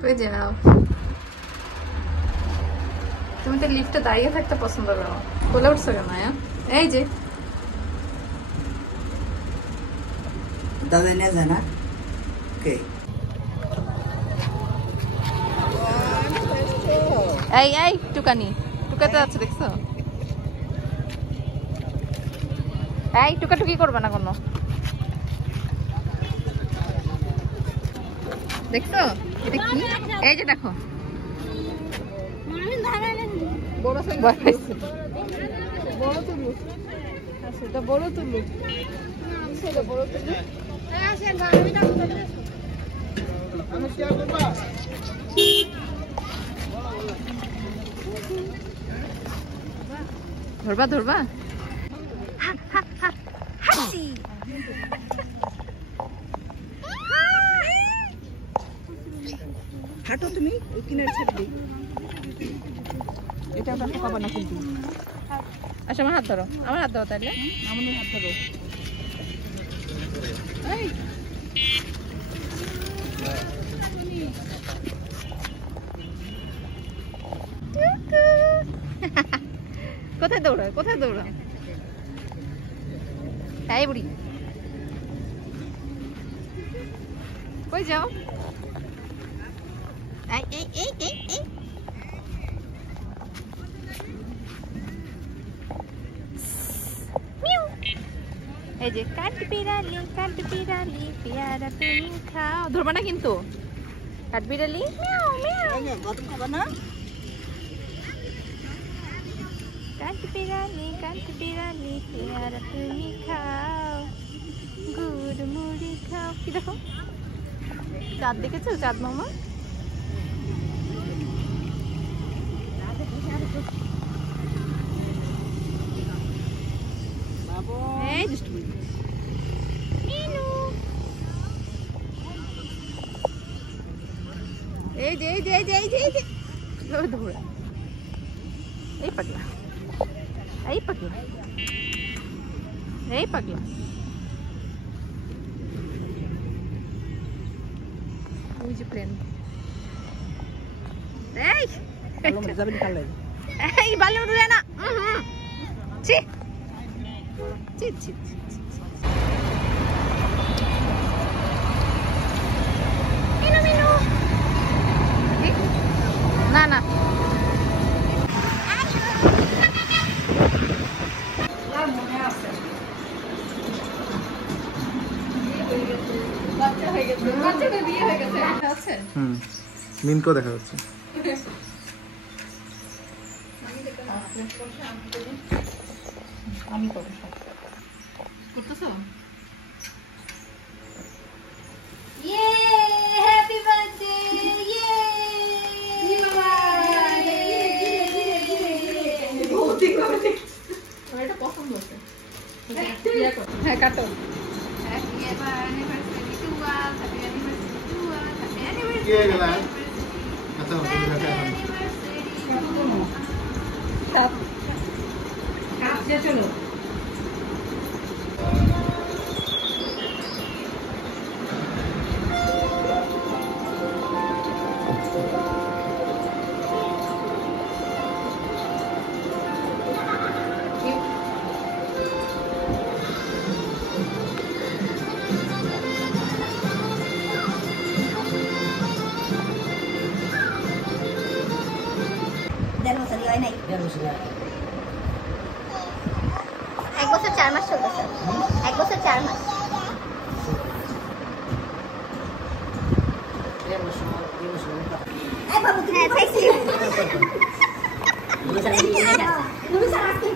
কই যাও? তুমি তো লিফটে দাঁড়িয়ে থাকতে পছন্দ করো, বলে উঠছো কেন? এই যে দাদা নিয়ে যায় না। ওকে, এই এই টুকানি, টুকাতে যাচ্ছে দেখছো? এই টুকাটুকি করবে না কোনো, দেখছো? এটা কি? এই যে দেখো, বড় তুলু, সেটা বড় তুলু, সেটা বড় তুলু। ধরবা ধরবা, হাঁটো তুমি ওই কিনারে ছাড়বি। এটা ওটা খাবো না কিন্তু। আচ্ছা আমার হাত ধরো, আমার হাত ধরো তাহলে। আমাদের হাত ধরো। কোথায় দৌড়ায়, কোথায় দৌড়ায়? এই বুড়ি কই যাও? এই এই এই এই এই এই যে কাঠবিড়ালি কাঠবিড়ালি পেয়ারা তুমি খাও। ধরবা না কিন্তু, কাঠবিড়ালি মিয়াও মিয়াও। গরম খাবা না? কাঠবিড়ালি কাঠবিড়ালি পেয়ারা তুমি খাও, গুড় মুড়ি খাও। কি দেখো, চাঁদ দেখেছো? চাঁদ মামা এই দুষ্টু এই যে এই যে এই যে এই যে এই যে দৌড়া। এই পাগলা, এই পাগলা, এই পাগলা। ওই যে প্লেন, এই যাবেন কালে। এই বালি উঠে যায় না। ছি ছি ছি ছি। মিনু মিনু না না মিনকেও দেখা যাচ্ছে। আমি করবো সব করতেছো। হ্যাপি বার্থডে, এটা পছন্দ হচ্ছে। হ্যাঁ কাটো। চলো এক বছর 4 মাস চলতেছে। 1 বছর 4 মাস। এই বাবু তুমি খাইছি। তুমি সারা দিন